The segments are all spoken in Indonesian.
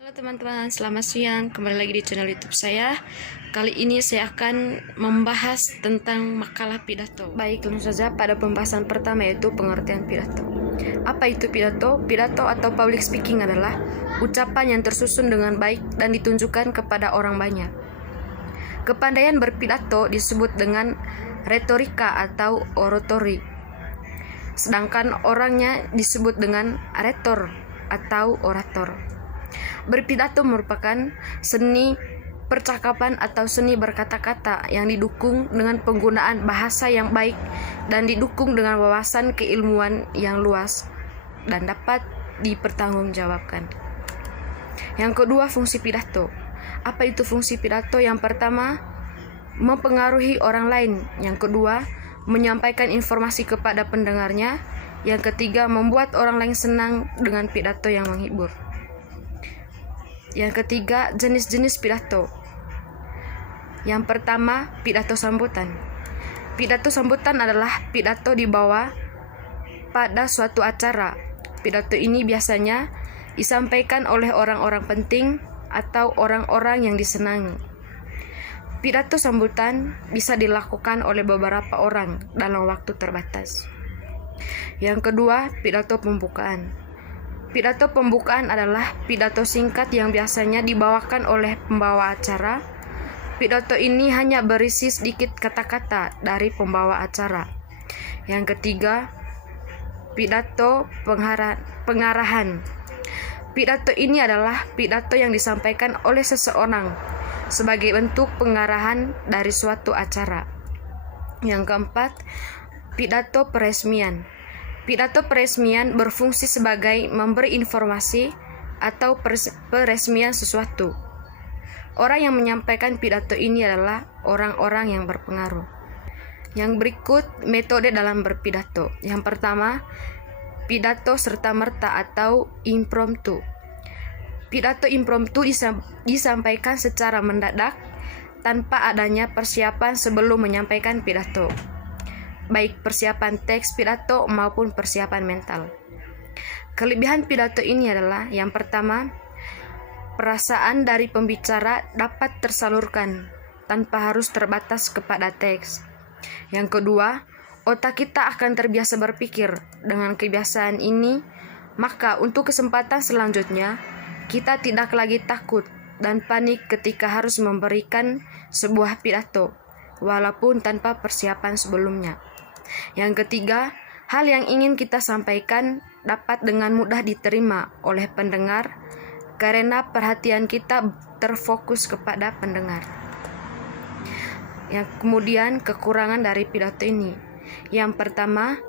Halo teman-teman, selamat siang. Kembali lagi di channel YouTube saya. Kali ini saya akan membahas tentang makalah pidato. Baik, langsung saja pada pembahasan pertama, yaitu pengertian pidato. Apa itu pidato? Pidato atau public speaking adalah ucapan yang tersusun dengan baik dan ditunjukkan kepada orang banyak. Kepandaian berpidato disebut dengan retorika atau oratory. Sedangkan orangnya disebut dengan retor atau orator. Berpidato merupakan seni percakapan atau seni berkata-kata yang didukung dengan penggunaan bahasa yang baik dan didukung dengan wawasan keilmuan yang luas dan dapat dipertanggungjawabkan. Yang kedua, fungsi pidato. Apa itu fungsi pidato? Yang pertama, mempengaruhi orang lain. Yang kedua, menyampaikan informasi kepada pendengarnya. Yang ketiga, membuat orang lain senang dengan pidato yang menghibur. Yang ketiga, jenis-jenis pidato. Yang pertama, pidato sambutan. Pidato sambutan adalah pidato dibawa pada suatu acara. Pidato ini biasanya disampaikan oleh orang-orang penting atau orang-orang yang disenangi. Pidato sambutan bisa dilakukan oleh beberapa orang dalam waktu terbatas. Yang kedua, pidato pembukaan. Pidato pembukaan adalah pidato singkat yang biasanya dibawakan oleh pembawa acara. Pidato ini hanya berisi sedikit kata-kata dari pembawa acara. Yang ketiga, pidato pengarahan. Pidato ini adalah pidato yang disampaikan oleh seseorang sebagai bentuk pengarahan dari suatu acara. Yang keempat, pidato peresmian. Pidato peresmian berfungsi sebagai memberi informasi atau peresmian sesuatu. Orang yang menyampaikan pidato ini adalah orang-orang yang berpengaruh. Yang berikut metode dalam berpidato. Yang pertama, pidato serta-merta atau impromptu. Pidato impromptu disampaikan secara mendadak tanpa adanya persiapan sebelum menyampaikan pidato, baik persiapan teks pidato maupun persiapan mental. Kelebihan pidato ini adalah yang pertama, perasaan dari pembicara dapat tersalurkan tanpa harus terbatas kepada teks. Yang kedua, otak kita akan terbiasa berpikir. Dengan kebiasaan ini, maka untuk kesempatan selanjutnya, kita tidak lagi takut dan panik ketika harus memberikan sebuah pidato, walaupun tanpa persiapan sebelumnya. Yang ketiga, hal yang ingin kita sampaikan dapat dengan mudah diterima oleh pendengar karena perhatian kita terfokus kepada pendengar. Yang kemudian, kekurangan dari pidato ini. Yang pertama,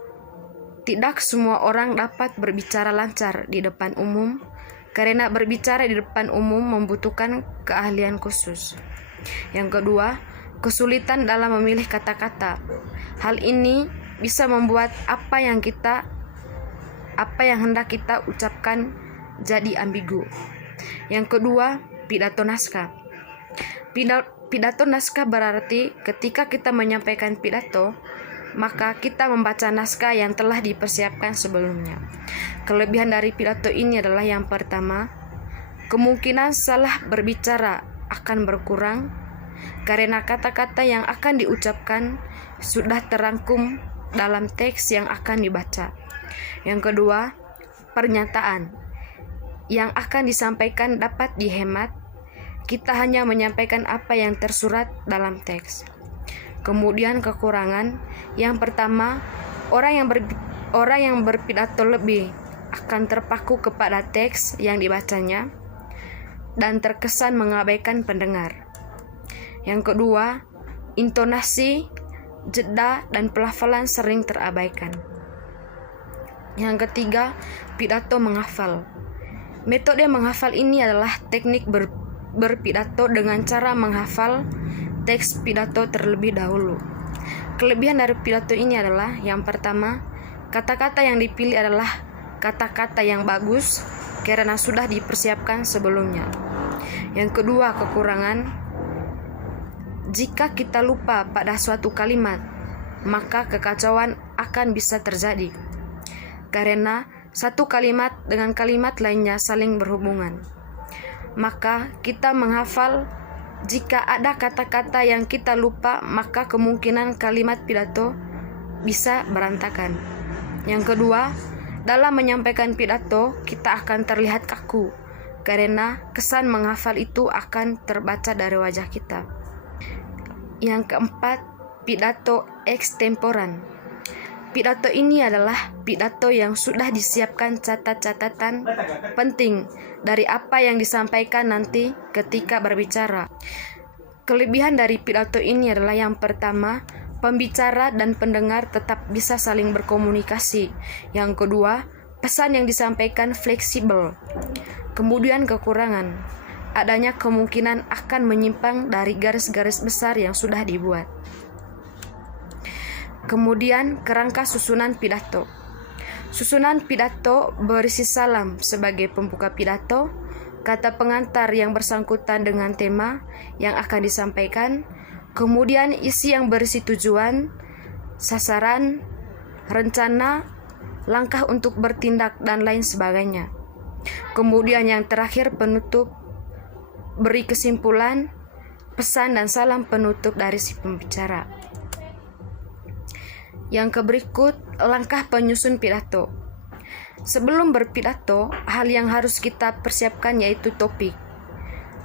tidak semua orang dapat berbicara lancar di depan umum karena berbicara di depan umum membutuhkan keahlian khusus. Yang kedua, kesulitan dalam memilih kata-kata. Hal ini bisa membuat apa yang hendak kita ucapkan jadi ambigu. Yang kedua, pidato naskah. Pidato naskah berarti ketika kita menyampaikan pidato, maka kita membaca naskah yang telah dipersiapkan sebelumnya. Kelebihan dari pidato ini adalah yang pertama, kemungkinan salah berbicara akan berkurang karena kata-kata yang akan diucapkan sudah terangkum dalam teks yang akan dibaca. Yang kedua, pernyataan yang akan disampaikan dapat dihemat. Kita hanya menyampaikan apa yang tersurat dalam teks. Kemudian kekurangan, yang pertama, orang yang berpidato lebih akan terpaku kepada teks yang dibacanya dan terkesan mengabaikan pendengar. Yang kedua, intonasi, jeda, dan pelafalan sering terabaikan. Yang ketiga, pidato menghafal. Metode menghafal ini adalah teknik berpidato dengan cara menghafal teks pidato terlebih dahulu. Kelebihan dari pidato ini adalah yang pertama, kata-kata yang dipilih adalah kata-kata yang bagus karena sudah dipersiapkan sebelumnya. Yang kedua, kekurangan, jika kita lupa pada suatu kalimat, maka kekacauan akan bisa terjadi karena satu kalimat dengan kalimat lainnya saling berhubungan. maka kita menghafal. Jika ada kata-kata yang kita lupa, maka kemungkinan kalimat pidato bisa berantakan. Yang kedua, dalam menyampaikan pidato, kita akan terlihat kaku, karena kesan menghafal itu akan terbaca dari wajah kita. Yang keempat, pidato extemporan. Pidato ini adalah pidato yang sudah disiapkan catatan penting dari apa yang disampaikan nanti ketika berbicara. Kelebihan dari pidato ini adalah yang pertama, pembicara dan pendengar tetap bisa saling berkomunikasi. Yang kedua, pesan yang disampaikan fleksibel. Kemudian kekurangan, adanya kemungkinan akan menyimpang dari garis-garis besar yang sudah dibuat. Kemudian kerangka susunan pidato. Susunan pidato berisi salam sebagai pembuka pidato, kata pengantar yang bersangkutan dengan tema yang akan disampaikan, kemudian isi yang berisi tujuan, sasaran, rencana, langkah untuk bertindak, dan lain sebagainya. Kemudian yang terakhir penutup, beri kesimpulan, pesan dan salam penutup dari si pembicara. Yang berikut, langkah penyusun pidato. Sebelum berpidato, hal yang harus kita persiapkan yaitu topik.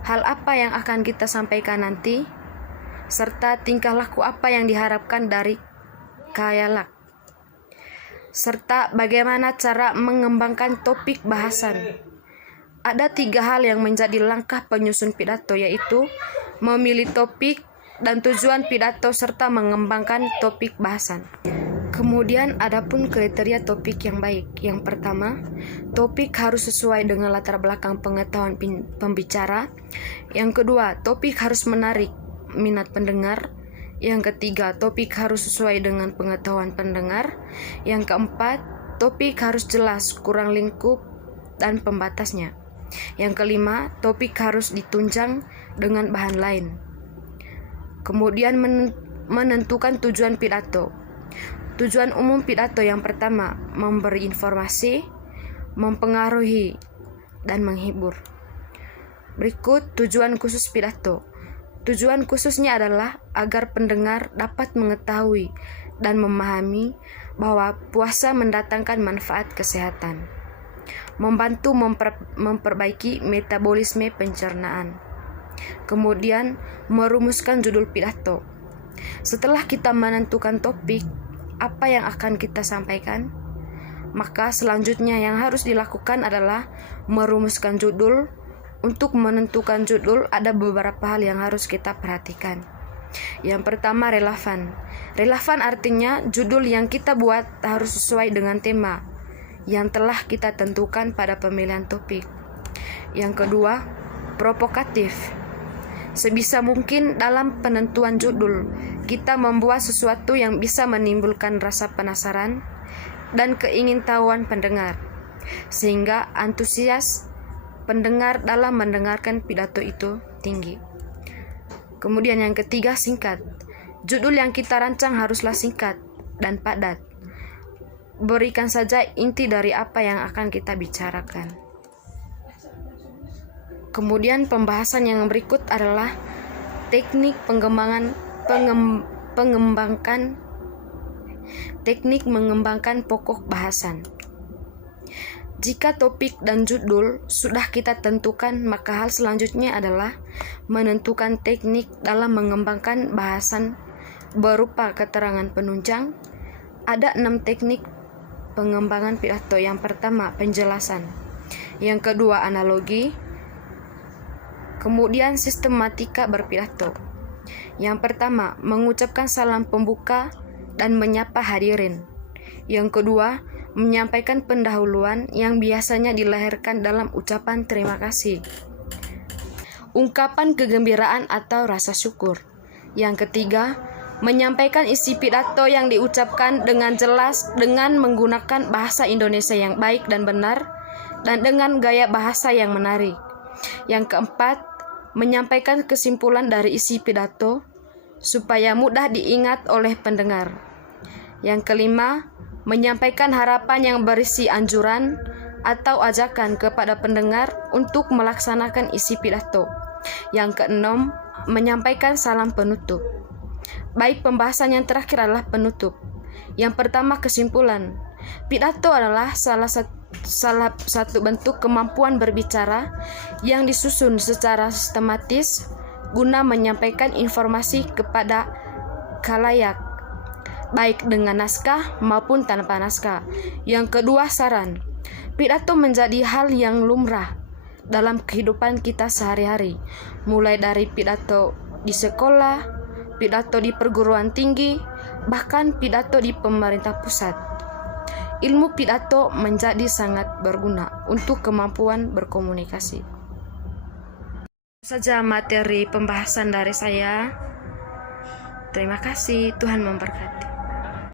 Hal apa yang akan kita sampaikan nanti, serta tingkah laku apa yang diharapkan dari khayalak, serta bagaimana cara mengembangkan topik bahasan. Ada 3 hal yang menjadi langkah penyusun pidato, yaitu memilih topik dan tujuan pidato serta mengembangkan topik bahasan. Kemudian adapun kriteria topik yang baik. Yang pertama, topik harus sesuai dengan latar belakang pengetahuan pembicara. Yang kedua, topik harus menarik minat pendengar. Yang ketiga, topik harus sesuai dengan pengetahuan pendengar. Yang keempat, topik harus jelas, kurang lingkup dan pembatasnya. Yang kelima, topik harus ditunjang dengan bahan lain. Kemudian menentukan tujuan pidato. Tujuan umum pidato yang pertama, memberi informasi, mempengaruhi, dan menghibur. Berikut tujuan khusus pidato. Tujuan khususnya adalah agar pendengar dapat mengetahui dan memahami bahwa puasa mendatangkan manfaat kesehatan, membantu memperbaiki metabolisme pencernaan. Kemudian merumuskan judul pidato. Setelah kita menentukan topik, apa yang akan kita sampaikan, maka selanjutnya yang harus dilakukan adalah merumuskan judul. Untuk menentukan judul, ada beberapa hal yang harus kita perhatikan. Yang pertama, relevan. Relevan artinya judul yang kita buat harus sesuai dengan tema yang telah kita tentukan pada pemilihan topik. Yang kedua, provokatif. Sebisa mungkin dalam penentuan judul, kita membuat sesuatu yang bisa menimbulkan rasa penasaran dan keingintahuan pendengar, sehingga antusias pendengar dalam mendengarkan pidato itu tinggi. Kemudian yang ketiga, singkat. Judul yang kita rancang haruslah singkat dan padat. Berikan saja inti dari apa yang akan kita bicarakan. Kemudian pembahasan yang berikut adalah teknik mengembangkan pokok bahasan. Jika topik dan judul sudah kita tentukan, maka hal selanjutnya adalah menentukan teknik dalam mengembangkan bahasan berupa keterangan penunjang. Ada 6 teknik pengembangan pidato. Yang pertama, penjelasan. Yang kedua, analogi. Kemudian sistematika berpidato. Yang pertama, mengucapkan salam pembuka dan menyapa hadirin. Yang kedua, menyampaikan pendahuluan yang biasanya dilahirkan dalam ucapan terima kasih, ungkapan kegembiraan atau rasa syukur. Yang ketiga, menyampaikan isi pidato yang diucapkan dengan jelas dengan menggunakan bahasa Indonesia yang baik dan benar dan dengan gaya bahasa yang menarik. Yang keempat, menyampaikan kesimpulan dari isi pidato supaya mudah diingat oleh pendengar. Yang kelima, menyampaikan harapan yang berisi anjuran atau ajakan kepada pendengar untuk melaksanakan isi pidato. Yang keenam, menyampaikan salam penutup. Baik, pembahasan yang terakhir adalah penutup. Yang pertama, kesimpulan. Pidato adalah salah satu bentuk kemampuan berbicara yang disusun secara sistematis guna menyampaikan informasi kepada khalayak, baik dengan naskah maupun tanpa naskah. Yang kedua, saran. Pidato menjadi hal yang lumrah dalam kehidupan kita sehari-hari, mulai dari pidato di sekolah, pidato di perguruan tinggi, bahkan pidato di pemerintah pusat. Ilmu pidato menjadi sangat berguna untuk kemampuan berkomunikasi. Saja materi pembahasan dari saya. Terima kasih, Tuhan memberkati.